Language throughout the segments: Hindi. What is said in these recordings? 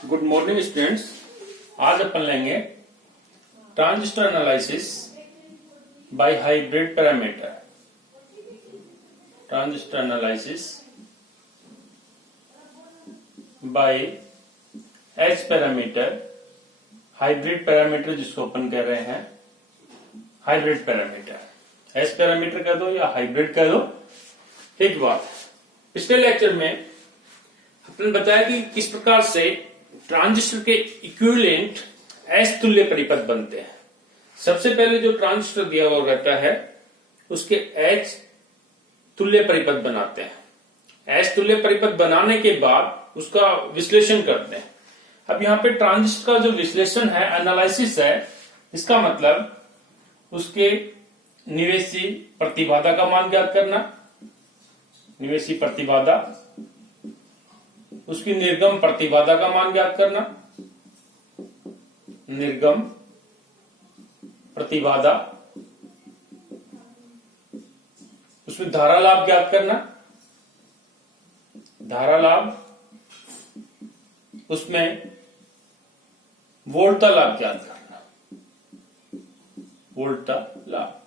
Good morning students. आज अपन लेंगे transistor analysis bye hybrid parameter. Transistor analysis by H parameter, hybrid parameter जिसको अपन कह रहे हैं हाइब्रिड पैरामीटर। एच पैरामीटर कह दो या हाइब्रिड कह दो, एक बात। पिछले लेक्चर में अपन बताया कि किस प्रकार से ट्रांजिस्टर के इक्विवेलेंट एच तुल्य परिपथ बनते हैं। सबसे पहले जो ट्रांजिस्टर दिया हुआ रहता है उसके एच तुल्य परिपथ बनाते हैं। एच तुल्य परिपथ बनाने के बाद उसका विश्लेषण करते हैं। अब यहाँ पे ट्रांजिस्टर का जो विश्लेषण है, एनालिसिस है, इसका मतलब उसके निवेशी प्रतिबाधा का मान ज्ञात करना, निवेशी प्रतिबाधा, उसकी निर्गम प्रतिबाधा का मान ज्ञात करना, निर्गम प्रतिबाधा, उसमें धारा लाभ ज्ञात करना, धारा लाभ, उसमें वोल्टा लाभ ज्ञात करना, वोल्टा लाभ।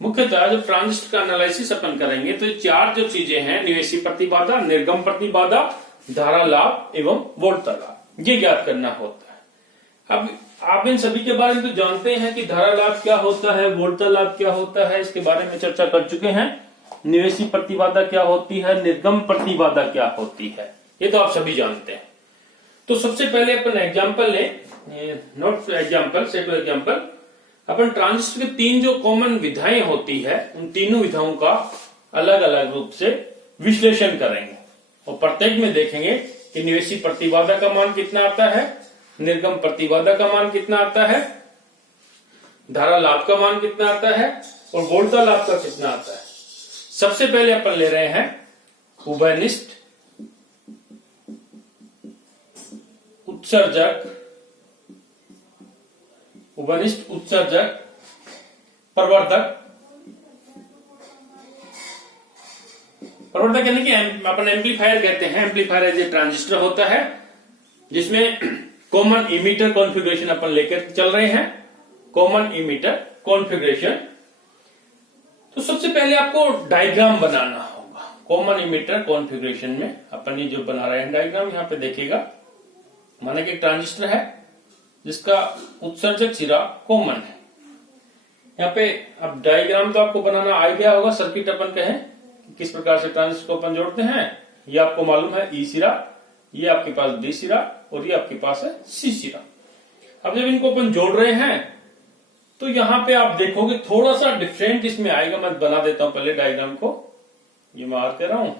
मुख्यतः जब ट्रांजिस्टर का एनालिसिस अपन करेंगे तो चार जो चीजें हैं, निवेशी प्रतिबाधा, निर्गम प्रतिबाधा, धारा लाभ एवं वोल्टा लाभ, ये ज्ञात करना होता है। अब आप इन सभी के बारे में तो जानते हैं कि धारा लाभ क्या होता है, वोल्टा लाभ क्या होता है, इसके बारे में चर्चा कर चुके हैं। निवेशी प्रतिबाधा क्या होती है, निर्गम प्रतिबाधा क्या होती है, ये तो आप सभी जानते हैं। तो सबसे पहले अपन एग्जाम्पल ले, नोट एग्जाम्पल, सेट एग्जाम्पल। अपन ट्रांजिस्टर के तीन जो कॉमन विधाएं होती है, उन तीनों विधाओं का अलग अलग रूप से विश्लेषण करेंगे और प्रत्येक में देखेंगे कि निवेशी प्रतिबाधा का मान कितना आता है, निर्गम प्रतिबाधा का मान कितना आता है, धारा लाभ का मान कितना आता है और वोल्टा लाभ का कितना आता है। सबसे पहले अपन ले रहे हैं उभयनिष्ठ उत्सर्जक, उभयनिष्ठ उत्सर्जक प्रवर्धक। प्रवर्धक यानी कि अपन एम्पलीफायर कहते हैं। एम्पलीफायर एज ए ट्रांजिस्टर होता है जिसमें कॉमन इमीटर कॉन्फ़िगरेशन अपन लेकर चल रहे हैं, कॉमन इमीटर कॉन्फ़िगरेशन। तो सबसे पहले आपको डायग्राम बनाना होगा। कॉमन इमीटर कॉन्फ़िगरेशन में अपन ये जो बना रहे हैं डायग्राम, यहां पे देखिएगा, माना कि ट्रांजिस्टर है जिसका उत्सर्जक सिरा कॉमन है। यहाँ पे अब डायग्राम तो आपको बनाना आ गया होगा। सर्किट अपन कहें किस प्रकार से ट्रांजिस्टर को अपन जोड़ते हैं, ये आपको मालूम है, ई सिरा, ये आपके पास डी सिरा और ये आपके पास है सी सिरा। अब जब इनको अपन जोड़ रहे हैं तो यहां पे आप देखोगे थोड़ा सा डिफरेंट इसमें आएगा। मैं बना देता हूं पहले डायग्राम को। ये मैं आर कह रहा हूं,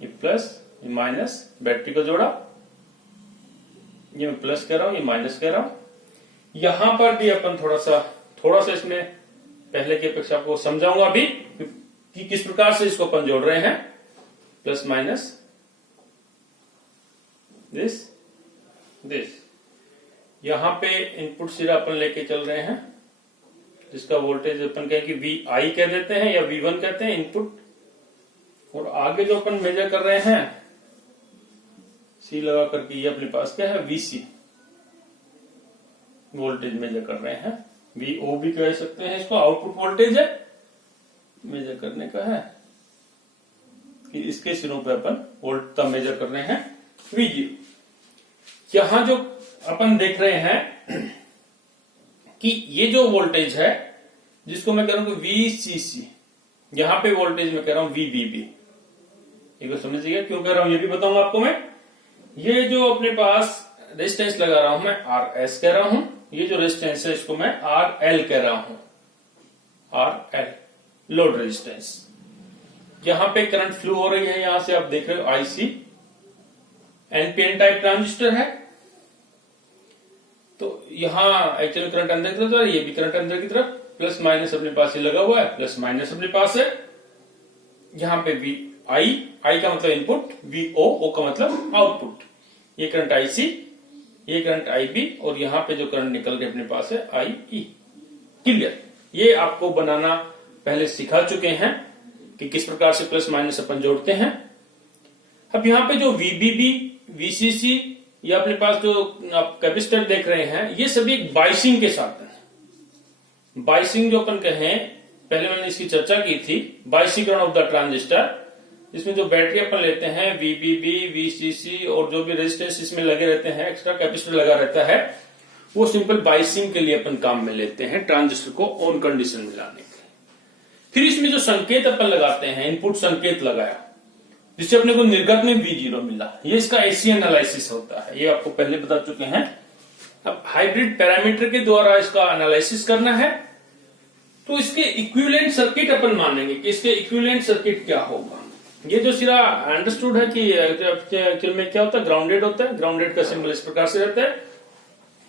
ये प्लस, ये माइनस, बैटरी को जोड़ा, ये मैं प्लस कह रहा हूं, ये माइनस कह रहा हूं। यहां पर भी अपन थोड़ा सा इसमें पहले की अपेक्षा आपको समझाऊंगा अभी कि किस प्रकार से इसको अपन जोड़ रहे हैं। Plus minus, this. यहां पे इनपुट सिरा अपन लेके चल रहे हैं जिसका वोल्टेज अपन कहें कि VI कह देते हैं या V1 कहते हैं, इनपुट। और आगे जो अपन मेजर कर रहे हैं सी लगा करके, ये अपने पास क्या है, VC, वोल्टेज मेजर कर रहे हैं। VO भी कह सकते हैं इसको, आउटपुट वोल्टेज है, मेजर करने का है कि इसके सिरों पे अपन वोल्ट का मेजर कर रहे हैं V0। यहां जो अपन देख रहे हैं कि ये जो वोल्टेज है जिसको मैं कह रहा हूं VCC, यहां पे वोल्टेज मैं कह रहा हूं VBB। एक समझिएगा क्यों कह रहा हूं, ये भी बताऊंगा आपको मैं। ये जो अपने पास रेजिस्टेंस लगा रहा हूं मैं RS कह रहा हूं, ये जो रेजिस्टेंस है इसको मैं RL कह रहा हूं, RL लोड रेजिस्टेंस। यहां पे करंट फ्लो हो रही है, यहां से आप देख रहे हो IC, NPN टाइप ट्रांजिस्टर है। तो यहां एक्चुअली करंट अंदर की तरफ, ये भी करंट अंदर की तरफ, प्लस माइनस अपने पास ये लगा हुआ है, प्लस माइनस अपने पास है। यहां पे I का मतलब इनपुट, O का मतलब आउटपुट। ये करंट IC, ये करंट IB और यहां पे जो करंट निकल के अपने पास है IE। क्लियर? ये आपको बनाना पहले सिखा चुके हैं कि किस प्रकार से प्लस माइनस अपन जोड़ते हैं। अब यहां पे जो VBB, VCC ये अपने पास जो आप कैपेसिटर देख रहे हैं ये सभी एक बाइसिंग के साथ है। बाइसिंग जो अपन कहें, पहले मैंने इसकी चर्चा की थी, बाइसिंकरण ऑफ द ट्रांजिस्टर, इसमें जो बैटरी अपन लेते हैं VBB, VCC और जो भी रेजिस्टेंस इसमें लगे रहते हैं, एक्स्ट्रा कैपेसिटर लगा रहता है, वो सिंपल बाइसिंग के लिए अपन काम में लेते हैं ट्रांजिस्टर को ऑन कंडीशन में लाने के। फिर इसमें जो संकेत अपन लगाते हैं, इनपुट संकेत लगाया जिससे अपने को निर्गत में V0 मिला, ये इसका AC एनालिसिस होता है, ये आपको पहले बता चुके हैं। अब हाइब्रिड पैरामीटर के द्वारा इसका एनालिसिस करना है, तो इसके इक्विवेलेंट सर्किट अपन मानेंगे कि इसके इक्विवेलेंट सर्किट क्या होगा। ये जो सिरा अंडरस्टूड है कि एक्चुअल में क्या होता है, ग्राउंडेड होता है, ग्राउंडेड का सिंबल इस प्रकार से रहता है।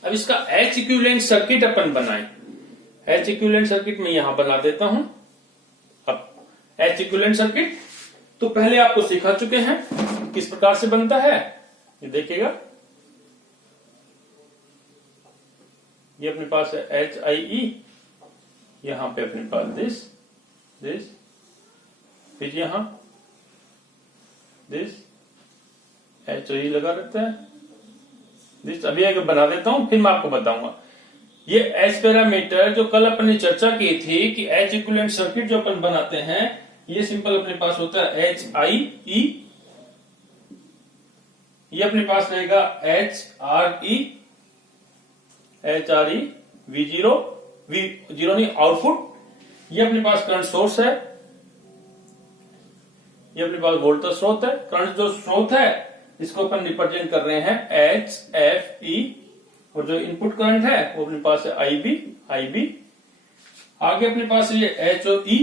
अब इसका H इक्विवेलेंट सर्किट अपन बनाए, H इक्विवेलेंट सर्किट में यहां बना देता हूं। अब H इक्विवेलेंट सर्किट तो पहले आपको सिखा चुके हैं किस प्रकार से बनता है, ये देखिएगा। ये अपने पास है HIE, यहां पे अपने पास दिस, फिर यहां दिस HIE लगा रहता है, दिस। अभी आगे बना देता हूं, फिर मैं आपको बताऊंगा। ये H पैरामीटर जो कल अपन ने चर्चा की थी कि H इक्विवेलेंट सर्किट जो अपन बनाते हैं, ये सिंपल अपने पास होता है HIE, ये अपने पास रहेगा HRE, V0 नहीं आउटपुट। ये अपने पास करंट सोर्स है, ये अपने पास वोल्टेज स्रोत है। करंट जो स्रोत है इसको अपन रिप्रेजेंट कर रहे हैं HFE, और जो इनपुट करंट है वो अपने पास है IB। आगे अपने पास ये HOE,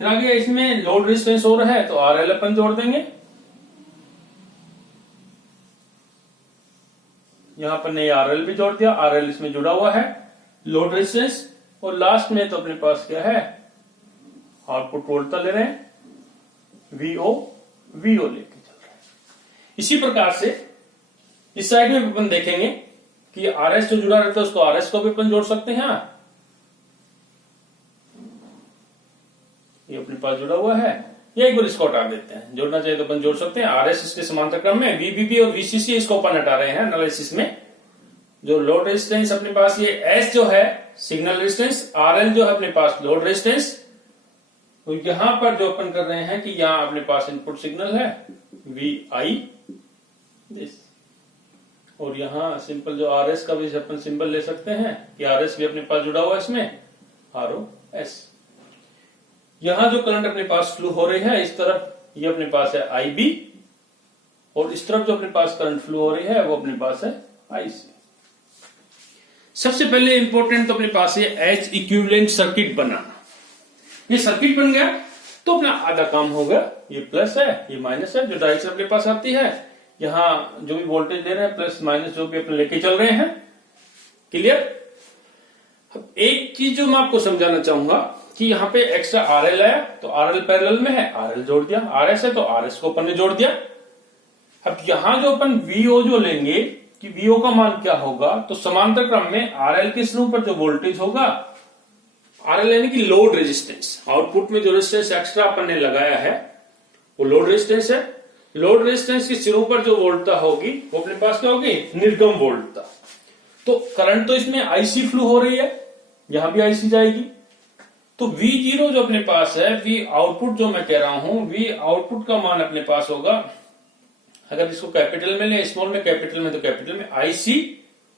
फिर आगे इसमें लोड रेजिस्टेंस हो रहा है तो RL अपन जोड़ देंगे। यहां पर ने RL भी जोड़ दिया, RL इसमें जुड़ा हुआ है, लोड रेजिस्टेंस। और लास्ट में तो अपने पास क्या है, आउटपुट वोल्टेज ले रहे हैं, VO लेके चल रहे हैं। इसी प्रकार से इस साइड में भी अपन देखेंगे कि RS जो जुड़ा रहता है उसको RS को भी अपन जोड़ सकते हैं। ये अपने पास जुड़ा हुआ है, ये एक बार इसको हटा देते हैं, जोड़ना चाहिए तो अपन जोड़ सकते हैं। RS इसके समांतर क्रम में, VBB और VCC इसको अपन हटा रहे हैं एनालिसिस में। जो लोड रेजिस्टेंस अपने पास ये S जो है सिग्नल रेजिस्टेंस, RL जो है अपने पास लोड रेजिस्टेंस। तो यहां पर जो अपन कर रहे हैं कि यहां अपने पास इनपुट सिग्नल है VI दिस, और यहां सिंपल जो RS का भी अपन सिंबल ले सकते हैं कि RS भी अपने पास जुड़ा हुआ है इसमें, ROS। यहां जो करंट अपने पास फ्लो हो रही है इस तरफ, ये अपने पास है IB, और इस तरफ जो अपने पास करंट फ्लो हो रही है वो अपने पास है IC। सबसे पहले इंपॉर्टेंट तो अपने पास ये H इक्विवेलेंट सर्किट बनाना। ये सर्किट बन गया तो अपना आधा काम हो गया। ये प्लस है, ये माइनस है, जो डायरेक्शन अपने पास आती है, यहां जो भी वोल्टेज दे रहे हैं प्लस माइनस जो भी अपने लेके चल रहे हैं। क्लियर। अब एक चीज जो मैं आपको समझाना चाहूंगा कि यहाँ पे एक्स्ट्रा RL है तो RL पैरेलल में है, RL जोड़ दिया, RS है तो RS को अपन ने जोड़ दिया। अब यहां जो अपन VO जो लेंगे कि VO का मान क्या होगा, तो समांतर क्रम में RL के सिरों पर जो वोल्टेज होगा, RL यानी कि लोड रेजिस्टेंस, आउटपुट में जो रेजिस्टेंस एक्स्ट्रा अपन ने लगाया है वो लोड रेजिस्टेंस है। लोड रेजिस्टेंस के सिरों पर जो वोल्टता होगी वो अपने पास क्या होगी, निर्गम वोल्टता। तो करंट तो इसमें IC फ्लो हो रही है, यहां भी IC जाएगी। तो V0 जो अपने पास है, V आउटपुट जो मैं कह रहा हूं, V आउटपुट का मान अपने पास होगा, अगर इसको कैपिटल में ले, स्मॉल में, कैपिटल में, तो कैपिटल में IC,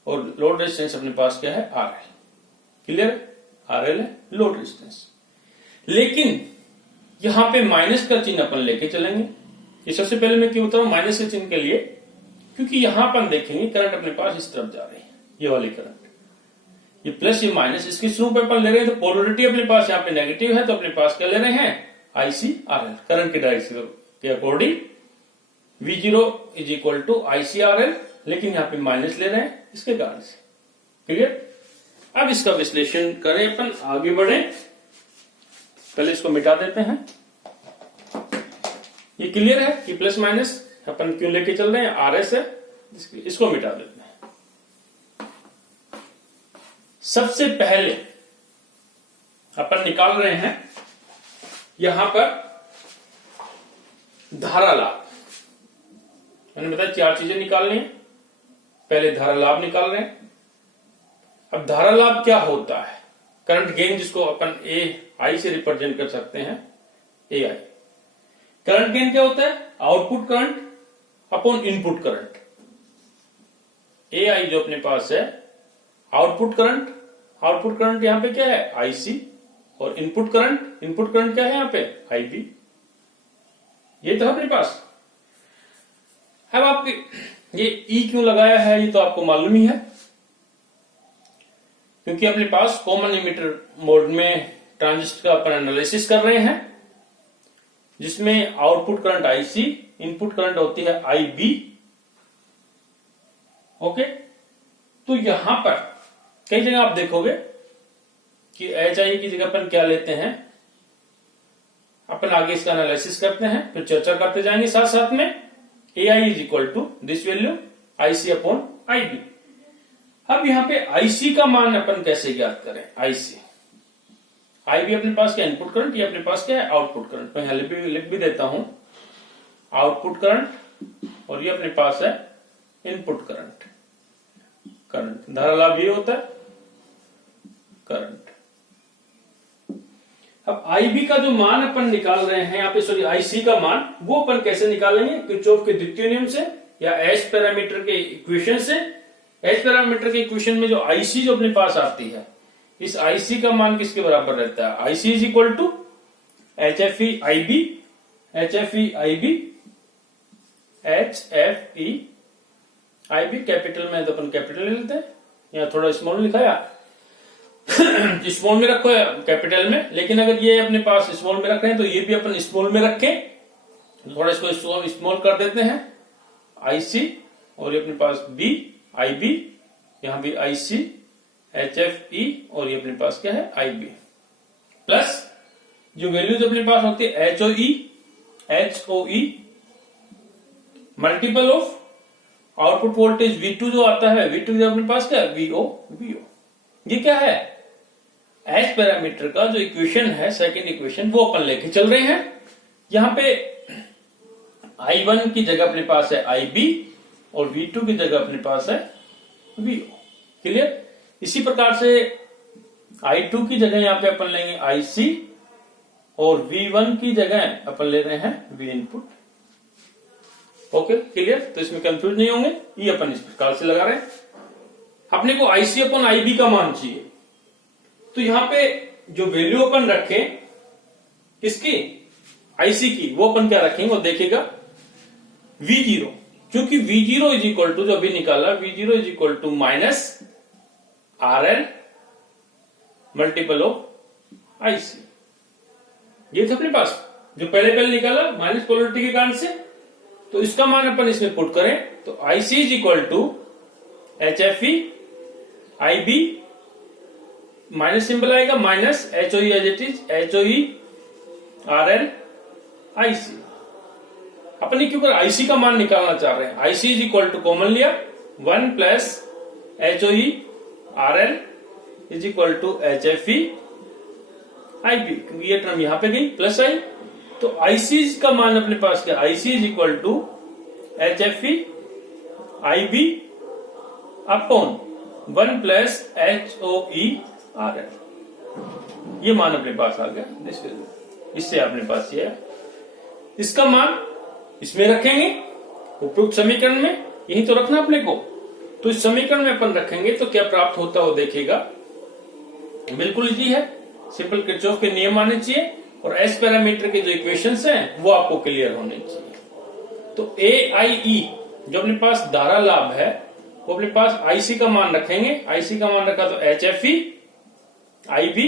और लोड रेजिस्टेंस अपने पास क्या है, RL। क्लियर। RL है लोड रेजिस्टेंस। लेकिन यहां पे माइनस का चिन्ह अपन लेके चलेंगे। ये सबसे पहले मैं क्यों बता रहा हूं माइनस के चिन्ह के लिए, क्योंकि यहां अपन देखेंगे करंट अपने पास इस तरफ जा रही है, ये वाली करंट, ये प्लस ये माइनस, इसके शुरू पे अपन ले रहे हैं, तो पोलरिटी अपने पास यहाँ पे नेगेटिव है, तो अपने पास क्या ले रहे हैं, IC RL। करंट के डायरेक्शन के according V0 is equal to IC RL, लेकिन यहाँ पे माइनस ले रहे हैं इसके कारण से। क्लियर। अब इसका विश्लेषण करें, अपन आगे बढ़े। पहले इसको मिटा देते हैं। ये क्लियर है कि प्लस माइनस अपन क्यों लेके चल रहे हैं, RS है, इसको मिटा देते हैं। सबसे पहले अपन निकाल रहे हैं यहां पर धारा लाभ। मैंने बताया 4 चीजें निकालनी है। पहले धारा लाभ निकाल रहे हैं। अब धारा लाभ क्या होता है? करंट गेन, जिसको अपन ए आई से रिप्रेजेंट कर सकते हैं, ए आई। करंट गेन क्या होता है? Output current upon input current. A I जो अपने पास है आउटपुट करंट, आउटपुट करंट यहां पे क्या है? आईसी। और इनपुट करंट क्या है यहां पे? आईबी। ये तो अपने पास। अब आपके ये ई क्यों लगाया है ये तो आपको मालूम ही है, क्योंकि अपने पास कॉमन इमीटर मोड में ट्रांजिस्टर का अपन एनालिसिस कर रहे हैं, जिसमें output current IC, input current होती है आईबी। ओके, तो यहां पर कई जगह आप देखोगे कि एच आई की जगह अपन क्या लेते हैं, अपन आगे इसका एनालिसिस करते हैं, फिर चर्चा करते जाएंगे साथ साथ में। A I is equal to this value IC upon IB. अब यहां पे आईसी का मान अपन कैसे ज्ञात करें? आईसी, आईबी अपने पास क्या? Input current. ये अपने पास क्या है? Output current. मैं यहां लिख भी देता हूं आउटपुट करंट, और ये अपने पास है इनपुट करंट। धारा लाभ ये होता है करंट। अब आईबी का जो मान अपन निकाल रहे हैं यहाँ पे, सॉरी आईसी का मान, वो अपन कैसे निकालेंगे? किरचॉफ के द्वितीय नियम से या एच पैरामीटर के इक्वेशन से। एच पैरामीटर के इक्वेशन में जो आईसी जो अपने पास आती है, इस आईसी का मान किसके बराबर रहता है? IC is equal to H F E I B, H F E I B, H F E I B. Capital में तो अपन कैपिटल ले लेते हैं, यहाँ थोड़ा स्मॉल लिखाया, स्मॉल में रखो या कैपिटल में, लेकिन अगर ये अपने पास स्मॉल में रख रहे हैं तो ये भी अपन स्मॉल में रखें। थोड़ा इसको स्मॉल कर देते हैं, आईसी, और ये अपने पास बी आईबी, यहां भी आईसी एच एफ ई, और ये अपने पास क्या है? आईबी, प्लस जो वैल्यूज अपने पास होती है H O E multiple of output voltage V2 जो आता है, V2 जो अपने पास क्या है? वीओ। ये क्या है? एच पैरामीटर का जो इक्वेशन है, सेकंड इक्वेशन, वो अपन लेके चल रहे हैं। यहां पे I1 की जगह अपने पास है IB, और V2 की जगह अपने पास है VO। क्लियर? इसी प्रकार से I2 की जगह यहां पे अपन लेंगे IC, और V1 की जगह अपन ले रहे हैं V इनपुट। Okay, clear? तो इसमें कंफ्यूज नहीं होंगे, ये अपन इस प्रकार से लगा रहे हैं। अपने को IC अपन IB का मान चाहिए, तो यहां पे जो वैल्यू अपन रखें किसकी? IC की, वो अपन क्या रखेंगे? वो देखेगा V0, क्योंकि V0 इज इक्वल टू, जो अभी निकाला, V0 is equal to minus RL multiple of IC। ये था अपने पास जो पहले निकाला माइनस पोलरिटी के कारण से, तो इसका मान अपन इसमें पुट करें तो IC is equal to H F E I B, minus symbol आएगा, minus H O E as it is, H O E R L I C. अपन क्योंकि आईसी का मान निकालना चाह रहे हैं, IC is equal to common लिया 1 plus H O E R L is equal to H F E I B, क्योंकि ये टर्म यहां पे गई प्लस आई, तो आईसी का मान अपने पास क्या? IC is equal to H F E I B upon 1 plus H O E R L. ये मान अपने पास आ गया, इससे अपने पास ये है। इसका मान इसमें रखेंगे उपयुक्त समीकरण में, यही तो रखना अपने को। तो इस समीकरण में अपन रखेंगे तो क्या प्राप्त होता है वो देखेगा, बिल्कुल इजी है, सिंपल किरचॉफ के नियम आने चाहिए और एस पैरामीटर के जो इक्वेशंस हैं वो आपको क्लियर होने चाहिए। तो ए आई ई जो अपने पास धारा लाभ है वो अपने पास आईसी का मान रखेंगे, आईसी का मान रखा तो H F E I B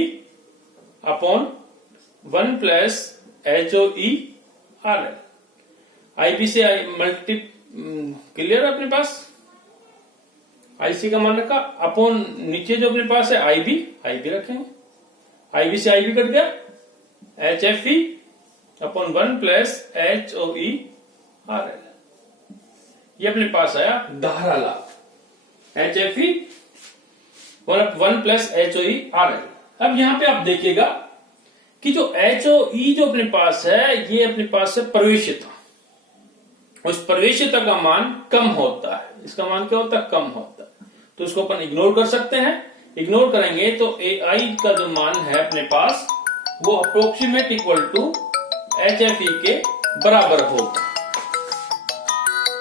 upon 1 plus H O E R L, IB से मल्टी क्लियर अपने पास, आईसी का मान रखा अपॉन नीचे जो अपने पास है आईबी, आईबी रखेंगे, आईबी से आईबी कट गया, H F E upon 1 plus H O E R L, ये अपने पास आया धारा लाभ, H F E 1 plus H O E R L. अब यहां पे आप देखिएगा कि जो एच ओ ई जो अपने पास है ये अपने पास है प्रवेशिता, उस प्रवेश्यता का मान कम होता है। इसका मान क्या होता है? कम होता है। तो उसको अपन इग्नोर कर सकते हैं। इग्नोर करेंगे तो AI का जो मान है अपने पास वो अप्रोक्सीमेट इक्वल टू HFE के बराबर होगा।